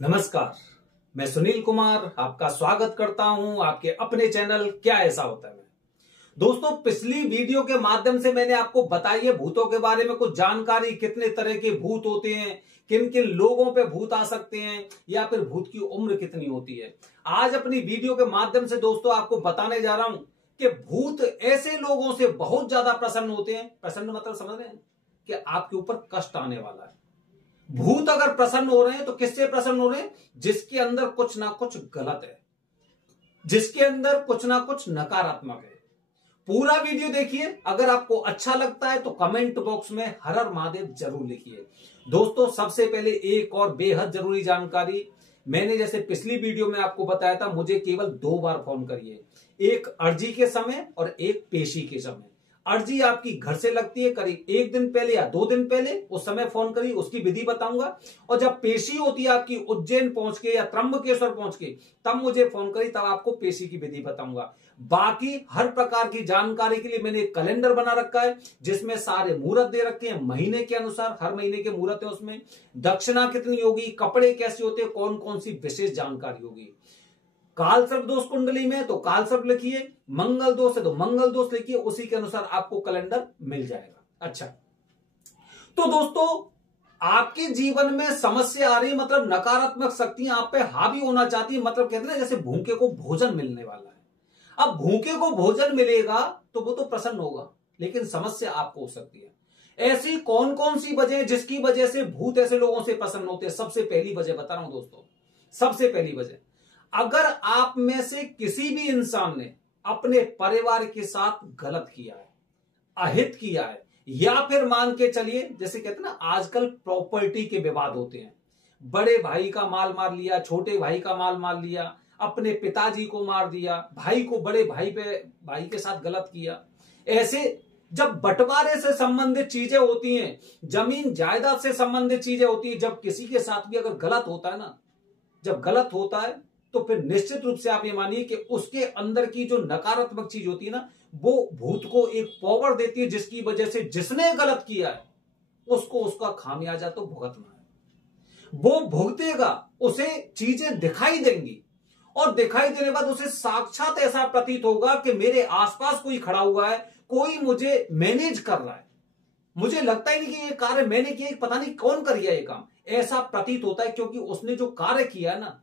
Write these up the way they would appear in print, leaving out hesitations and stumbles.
नमस्कार, मैं सुनील कुमार आपका स्वागत करता हूं आपके अपने चैनल क्या ऐसा होता है में। दोस्तों, पिछली वीडियो के माध्यम से मैंने आपको बताई है भूतों के बारे में कुछ जानकारी, कितने तरह के भूत होते हैं, किन किन लोगों पे भूत आ सकते हैं या फिर भूत की उम्र कितनी होती है। आज अपनी वीडियो के माध्यम से दोस्तों आपको बताने जा रहा हूं कि भूत ऐसे लोगों से बहुत ज्यादा प्रसन्न होते हैं। प्रसन्न मतलब समझ रहे हैं कि आपके ऊपर कष्ट आने वाला है। भूत अगर प्रसन्न हो रहे हैं तो किससे प्रसन्न हो रहे हैं? जिसके अंदर कुछ ना कुछ गलत है, जिसके अंदर कुछ ना कुछ नकारात्मक है। पूरा वीडियो देखिए। अगर आपको अच्छा लगता है तो कमेंट बॉक्स में हर हर महादेव जरूर लिखिए। दोस्तों, सबसे पहले एक और बेहद जरूरी जानकारी, मैंने जैसे पिछली वीडियो में आपको बताया था, मुझे केवल 2 बार फोन करिए, एक अर्जी के समय और एक पेशी के समय। अर्जी आपकी घर से लगती है करीब 1 दिन पहले या 2 दिन पहले, उस समय फोन करिए, उसकी विधि बताऊंगा। और जब पेशी होती है आपकी उज्जैन पहुंच के या त्र्यंबकेश्वर पहुंच के, तब मुझे फोन करिए, तब आपको पेशी की विधि बताऊंगा। बाकी हर प्रकार की जानकारी के लिए मैंने एक कैलेंडर बना रखा है जिसमें सारे मुहूर्त दे रखे हैं, महीने के अनुसार हर महीने के मुहूर्त है, उसमें दक्षिणा कितनी होगी, कपड़े कैसे होते हैं, कौन कौन सी विशेष जानकारी होगी। काल सर्प दोष कुंडली में तो काल सर्प लिखिए, मंगल दोष है तो मंगल दोष लिखिए, उसी के अनुसार आपको कैलेंडर मिल जाएगा। अच्छा, तो दोस्तों आपके जीवन में समस्या आ रही, मतलब नकारात्मक शक्तियां आप पे हावी होना चाहती है, मतलब कहते हैं जैसे भूखे को भोजन मिलने वाला है। अब भूखे को भोजन मिलेगा तो वो तो प्रसन्न होगा, लेकिन समस्या आपको हो सकती है। ऐसी कौन कौन सी वजह जिसकी वजह से भूत ऐसे लोगों से प्रसन्न होते हैं? सबसे पहली वजह बता रहा हूं दोस्तों, सबसे पहली वजह, अगर आप में से किसी भी इंसान ने अपने परिवार के साथ गलत किया है, अहित किया है, या फिर मान के चलिए जैसे कहते हैं ना आजकल प्रॉपर्टी के विवाद होते हैं, बड़े भाई का माल मार लिया, छोटे भाई का माल मार लिया, अपने पिताजी को मार दिया, भाई को बड़े भाई के साथ गलत किया। ऐसे जब बंटवारे से संबंधित चीजें होती हैं, जमीन जायदाद से संबंधित चीजें होती हैं, जब किसी के साथ भी अगर गलत होता है ना, जब गलत होता है तो फिर निश्चित रूप से आप ये मानिए कि उसके अंदर की जो नकारात्मक चीज होती है ना, वो भूत को एक पावर देती है, जिसकी वजह से जिसने गलत किया है उसको उसका खामियाजा तो भुगतना है। वो भुगतेगा, उसे चीजें दिखाई देंगी, और दिखाई देने के बाद उसे साक्षात ऐसा प्रतीत होगा कि मेरे आसपास कोई खड़ा हुआ है, कोई मुझे मैनेज कर रहा है, मुझे लगता ही नहीं कि ये कार्य मैंने किया, पता नहीं कौन कर गया ये काम, ऐसा प्रतीत होता है। क्योंकि उसने जो कार्य किया है ना,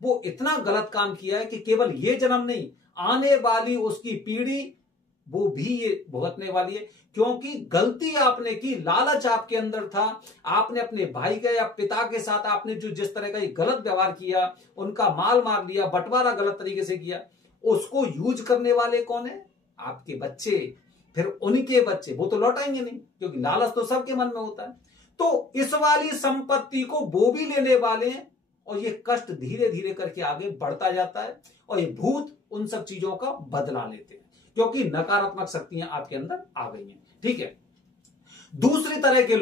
वो इतना गलत काम किया है कि केवल ये जन्म नहीं, आने वाली उसकी पीढ़ी वो भी ये भुगतने वाली है। क्योंकि गलती आपने की, लालच आपके अंदर था, आपने अपने भाई के या पिता के साथ आपने जो जिस तरह का ये गलत व्यवहार किया, उनका माल मार लिया, बंटवारा गलत तरीके से किया, उसको यूज करने वाले कौन है? आपके बच्चे, फिर उनके बच्चे, वो तो लौटाएंगे नहीं, क्योंकि लालच तो सबके मन में होता है। तो इस वाली संपत्ति को वो भी लेने वाले हैं, और ये कष्ट धीरे धीरे करके आगे बढ़ता जाता है, और ये भूत उन सब चीजों का बदला लेते हैं, क्योंकि नकारात्मक शक्तियां आपके अंदर आ गई हैं। ठीक है। दूसरी तरह के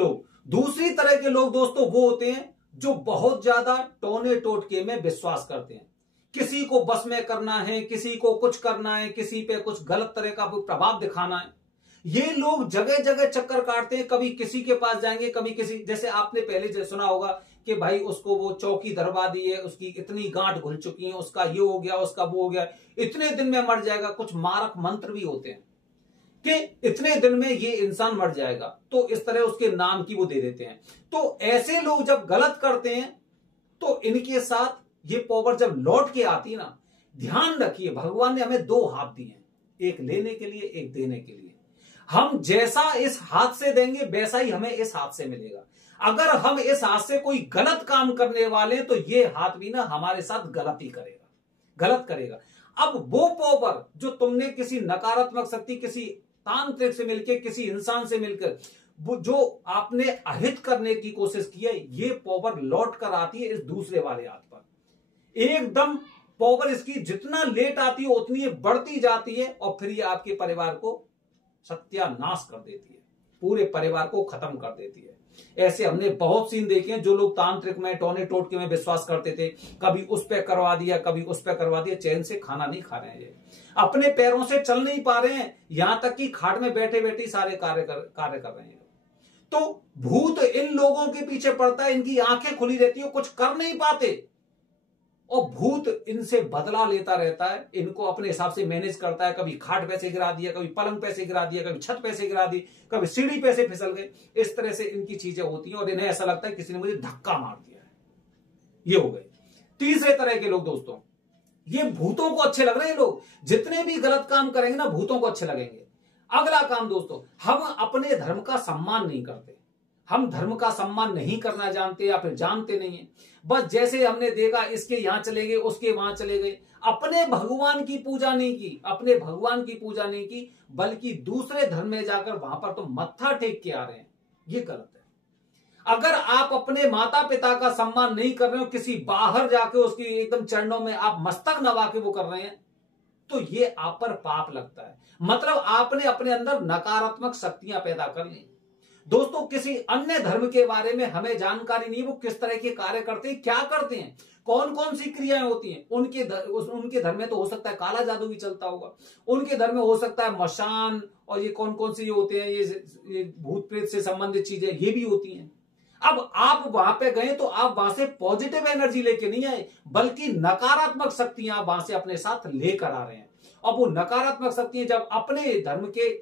लोग दोस्तों वो होते हैं जो बहुत ज्यादा टोने टोटके में विश्वास करते हैं। किसी को बस में करना है, किसी को कुछ करना है, किसी पे कुछ गलत तरह का प्रभाव दिखाना है। ये लोग जगह जगह चक्कर काटते हैं, कभी किसी के पास जाएंगे, कभी किसी, जैसे आपने पहले सुना होगा कि भाई उसको वो चौकी धरवा दी है, उसकी इतनी गांठ घुल चुकी है, उसका ये हो गया, उसका वो हो गया, इतने दिन में मर जाएगा। कुछ मारक मंत्र भी होते हैं कि इतने दिन में ये इंसान मर जाएगा, तो इस तरह उसके नाम की वो दे देते हैं। तो ऐसे लोग जब गलत करते हैं तो इनके साथ ये पावर जब लौट के आती है ना, ध्यान रखिए भगवान ने हमें 2 हाथ दिए हैं, एक लेने के लिए, एक देने के लिए। हम जैसा इस हाथ से देंगे वैसा ही हमें इस हाथ से मिलेगा। अगर हम इस हाथ से कोई गलत काम करने वाले तो ये हाथ भी ना हमारे साथ गलती करेगा, गलत करेगा। अब वो पावर जो तुमने किसी नकारात्मक शक्ति, किसी तांत्रिक से मिलकर, किसी इंसान से मिलकर वो जो आपने अहित करने की कोशिश की है, ये पावर लौट कर आती है इस दूसरे वाले हाथ पर। एकदम पावर इसकी जितना लेट आती है उतनी ये बढ़ती जाती है, और फिर ये आपके परिवार को सत्यानाश कर देती है, पूरे परिवार को खत्म कर देती है। ऐसे हमने बहुत सीन देखे हैं। जो लोग तांत्रिक में, टोने टोटके में विश्वास करते थे, कभी उस पे करवा दिया, कभी उस पे करवा दिया, चैन से खाना नहीं खा रहे हैं, ये अपने पैरों से चल नहीं पा रहे हैं, यहां तक कि खाट में बैठे बैठे सारे कार्य कर रहे हैं। तो भूत इन लोगों के पीछे पड़ता है, इनकी आंखें खुली रहती है, कुछ कर नहीं पाते, और भूत इनसे बदला लेता रहता है, इनको अपने हिसाब से मैनेज करता है। कभी खाट पैसे गिरा दिया, कभी पलंग पैसे गिरा दिया, कभी छत पैसे गिरा दी, कभी सीढ़ी पैसे फिसल गए। इस तरह से इनकी चीजें होती हैं और इन्हें ऐसा लगता है किसी ने मुझे धक्का मार दिया है। ये हो गए तीसरे तरह के लोग। दोस्तों, ये भूतों को अच्छे लग रहे हैं लोग, जितने भी गलत काम करेंगे ना भूतों को अच्छे लगेंगे। अगला काम दोस्तों, हम अपने धर्म का सम्मान नहीं करते। हम धर्म का सम्मान नहीं करना जानते या फिर जानते नहीं है। बस जैसे हमने देखा इसके यहां चले गए, उसके वहां चले गए, अपने भगवान की पूजा नहीं की, अपने भगवान की पूजा नहीं की, बल्कि दूसरे धर्म में जाकर वहां पर तो मत्था टेक के आ रहे हैं। ये गलत है। अगर आप अपने माता पिता का सम्मान नहीं कर रहे हो, किसी बाहर जाके उसकी एकदम चरणों में आप मस्तक नवा के वो कर रहे हैं, तो ये आप पर पाप लगता है। मतलब आपने अपने अंदर नकारात्मक शक्तियां पैदा कर ली। दोस्तों, किसी अन्य धर्म के बारे में हमें जानकारी नहीं, वो किस तरह के कार्य करते हैं, क्या करते हैं, कौन कौन सी क्रियाएं होती हैं। उनके धर्म में तो हो सकता है काला जादू भी चलता होगा, उनके धर्म में हो सकता है मशान, और ये कौन कौन से ये होते हैं, ये भूत प्रेत से संबंधित चीजें ये भी होती हैं। अब आप वहां पे गए तो आप वहां से पॉजिटिव एनर्जी लेके नहीं आए, बल्कि नकारात्मक शक्तियां आप वहां से अपने साथ लेकर आ रहे हैं। और वो नकारात्मक शक्तियां जब अपने धर्म के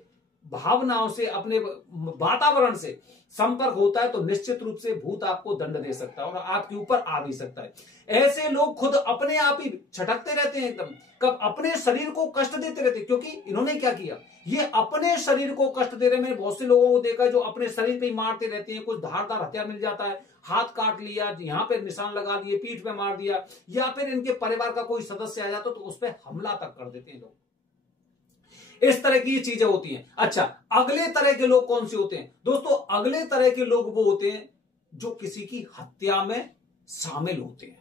भावनाओं से, अपने वातावरण से संपर्क होता है, तो निश्चित रूप से भूत आपको दंड दे सकता है और आपके ऊपर आ भी सकता है। ऐसे लोग खुद अपने आप ही छटकते रहते हैं, एकदम कब अपने शरीर को कष्ट देते रहते हैं। क्योंकि इन्होंने क्या किया, ये अपने शरीर को कष्ट दे रहे। मैंने बहुत से लोगों को देखा है जो अपने शरीर पे ही मारते रहते हैं। कुछ धारदार हथियार मिल जाता है, हाथ काट लिया, यहां पे निशान लगा दिए, पीठ पे मार दिया, या फिर इनके परिवार का कोई सदस्य आ जाता तो उस पर हमला तक कर देते हैं लोग। इस तरह की चीजें होती हैं। अच्छा, अगले तरह के लोग कौन से होते हैं दोस्तों? अगले तरह के लोग वो होते हैं जो किसी की हत्या में शामिल होते हैं,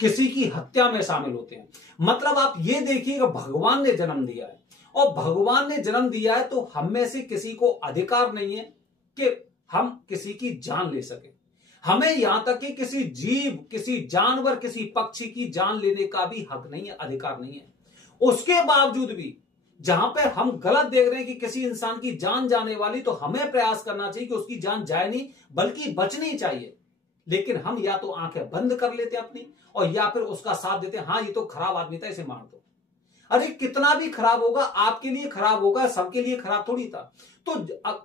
किसी की हत्या में शामिल होते हैं। मतलब आप ये देखिएगा, भगवान ने जन्म दिया है, और भगवान ने जन्म दिया है तो हम में से किसी को अधिकार नहीं है कि हम किसी की जान ले सके। हमें यहां तक कि किसी जीव, किसी जानवर, किसी पक्षी की जान लेने का भी हक नहीं है, अधिकार नहीं है। उसके बावजूद भी जहां पे हम गलत देख रहे हैं कि किसी इंसान की जान जाने वाली, तो हमें प्रयास करना चाहिए कि उसकी जान जाए नहीं, बल्कि बचनी चाहिए। लेकिन हम या तो आंखें बंद कर लेते हैं अपनी, और या फिर उसका साथ देते हैं, हाँ ये तो खराब आदमी था, इसे मार दो। अरे कितना भी खराब होगा, आपके लिए खराब होगा, सबके लिए खराब थोड़ी था। तो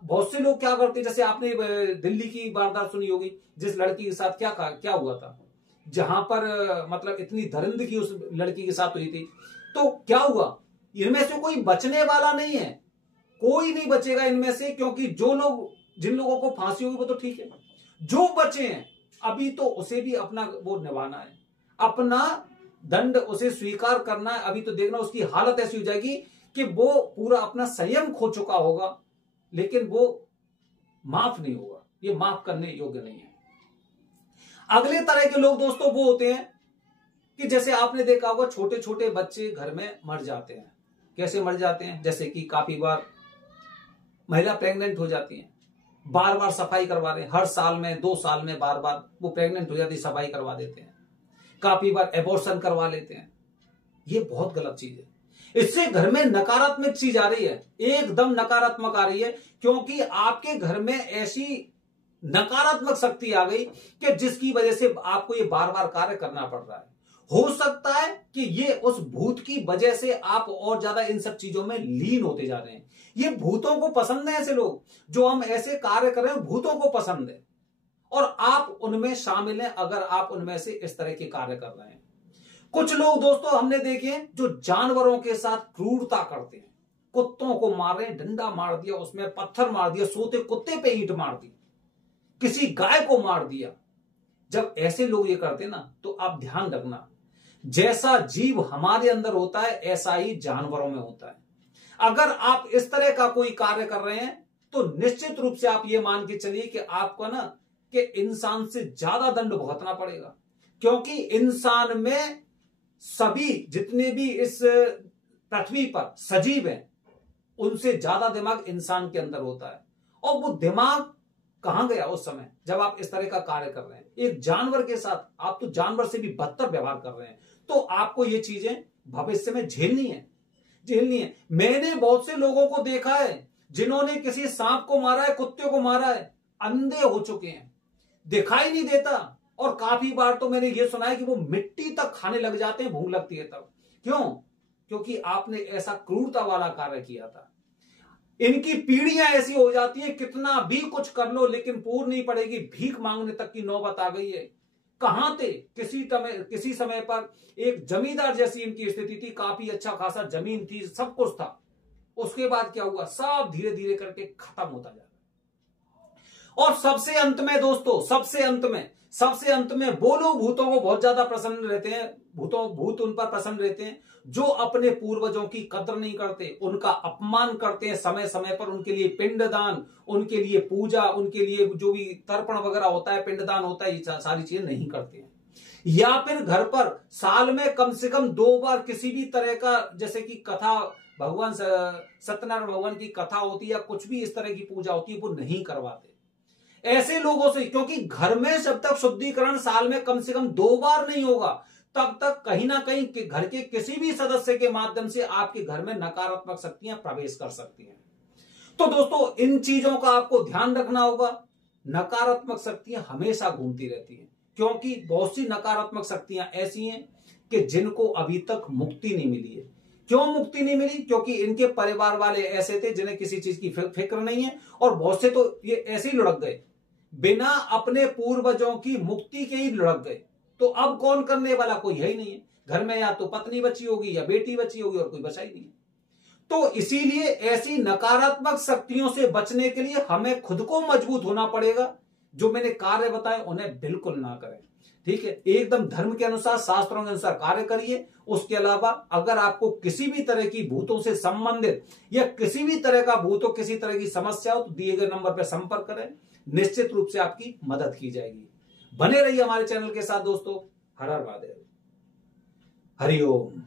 बहुत से लोग क्या करते हैं, जैसे आपने दिल्ली की वारदात सुनी होगी, जिस लड़की के साथ क्या हुआ था, जहां पर मतलब इतनी दरिंदगी उस लड़की के साथ हुई थी। तो क्या हुआ, इनमें से कोई बचने वाला नहीं है, कोई नहीं बचेगा इनमें से, क्योंकि जिन लोगों को फांसी होगी वो तो ठीक है, जो बचे हैं अभी तो उसे भी अपना वो निभाना है, अपना दंड उसे स्वीकार करना है। अभी तो देखना उसकी हालत ऐसी हो जाएगी कि वो पूरा अपना संयम खो चुका होगा, लेकिन वो माफ नहीं होगा, ये माफ करने योग्य नहीं है। अगले तरह के लोग दोस्तों वो होते हैं कि जैसे आपने देखा होगा, छोटे छोटे बच्चे घर में मर जाते हैं। कैसे मर जाते हैं? जैसे कि काफी बार महिला प्रेग्नेंट हो जाती है, बार बार सफाई करवा रहे हैं, हर साल में 2 साल में बार बार वो प्रेग्नेंट हो जाती है, सफाई करवा देते हैं। काफी बार एबॉर्शन करवा लेते हैं। ये बहुत गलत चीज है। इससे घर में नकारात्मक चीज आ रही है, एकदम नकारात्मक आ रही है, क्योंकि आपके घर में ऐसी नकारात्मक शक्ति आ गई कि जिसकी वजह से आपको ये बार बार कार्य करना पड़ रहा है। हो सकता है कि ये उस भूत की वजह से आप और ज्यादा इन सब चीजों में लीन होते जा रहे हैं। ये भूतों को पसंद है, ऐसे लोग जो हम ऐसे कार्य कर रहे हैं भूतों को पसंद है, और आप उनमें शामिल हैं अगर आप उनमें से इस तरह के कार्य कर रहे हैं। कुछ लोग दोस्तों हमने देखे जो जानवरों के साथ क्रूरता करते हैं, कुत्तों को मार रहे हैं, डंडा मार दिया, उसमें पत्थर मार दिया, सोते कुत्ते पे ईंट मार दी, किसी गाय को मार दिया। जब ऐसे लोग ये करते ना, तो आप ध्यान रखना, जैसा जीव हमारे अंदर होता है ऐसा ही जानवरों में होता है। अगर आप इस तरह का कोई कार्य कर रहे हैं तो निश्चित रूप से आप ये मान के चलिए कि आपको ना कि इंसान से ज्यादा दंड भुगतना पड़ेगा, क्योंकि इंसान में सभी जितने भी इस पृथ्वी पर सजीव हैं उनसे ज्यादा दिमाग इंसान के अंदर होता है। और वो दिमाग कहां गया उस समय जब आप इस तरह का कार्य कर रहे हैं? एक जानवर के साथ आप तो जानवर से भी बदतर व्यवहार कर रहे हैं, तो आपको ये चीजें भविष्य में झेलनी है। मैंने बहुत से लोगों को देखा है जिन्होंने किसी सांप को मारा है, कुत्ते को मारा है, अंधे हो चुके हैं, दिखाई नहीं देता। और काफी बार तो मैंने ये सुना है कि वो मिट्टी तक खाने लग जाते हैं, भूख लगती है तब। क्यों? क्योंकि आपने ऐसा क्रूरता वाला कार्य किया था। इनकी पीढ़ियां ऐसी हो जाती है, कितना भी कुछ कर लो लेकिन पूर नहीं पड़ेगी, भीख मांगने तक की नौबत आ गई है। कहां थे? किसी समय पर एक जमींदार जैसी इनकी स्थिति थी, काफी अच्छा खासा जमीन थी, सब कुछ था। उसके बाद क्या हुआ? सब धीरे धीरे करके खत्म होता जा रहा। और सबसे अंत में दोस्तों, सबसे अंत में वो लोग भूतों को बहुत ज्यादा प्रसन्न रहते हैं, भूत उन पर प्रसन्न रहते हैं जो अपने पूर्वजों की कद्र नहीं करते, उनका अपमान करते हैं समय समय पर, उनके लिए पिंडदान, उनके लिए पूजा, उनके लिए जो भी तर्पण वगैरह होता है, पिंडदान होता है, ये सारी चीजें नहीं करते हैं। या फिर घर पर साल में कम से कम 2 बार किसी भी तरह का, जैसे कि कथा, भगवान सत्यनारायण भगवान की कथा होती है या कुछ भी इस तरह की पूजा होती है, वो नहीं करवाते ऐसे लोगों से। क्योंकि घर में जब तक शुद्धिकरण साल में कम से कम 2 बार नहीं होगा, तब तक कहीं ना कहीं घर के किसी भी सदस्य के माध्यम से आपके घर में नकारात्मक शक्तियां प्रवेश कर सकती हैं। तो दोस्तों, इन चीजों का आपको ध्यान रखना होगा। नकारात्मक शक्तियां हमेशा घूमती रहती हैं, क्योंकि बहुत सी नकारात्मक शक्तियां ऐसी हैं कि जिनको अभी तक मुक्ति नहीं मिली है। क्यों मुक्ति नहीं मिली? क्योंकि इनके परिवार वाले ऐसे थे जिन्हें किसी चीज की फिक्र नहीं है, और बहुत से तो ये ऐसे ही लुढ़क गए, बिना अपने पूर्वजों की मुक्ति के ही लुढ़क गए। तो अब कौन करने वाला? कोई है ही नहीं है घर में। या तो पत्नी बची होगी या बेटी बची होगी, और कोई बचा ही नहीं है। तो इसीलिए ऐसी नकारात्मक शक्तियों से बचने के लिए हमें खुद को मजबूत होना पड़ेगा। जो मैंने कार्य बताए उन्हें बिल्कुल ना करें, ठीक है? एकदम धर्म के अनुसार, शास्त्रों के अनुसार कार्य करिए। उसके अलावा अगर आपको किसी भी तरह की भूतों से संबंधित या किसी भी तरह का भूतों, किसी तरह की समस्या हो, तो दिए गए नंबर पर संपर्क करें, निश्चित रूप से आपकी मदद की जाएगी। बने रहिए हमारे चैनल के साथ दोस्तों। हर हर महादेव, हरि ओम।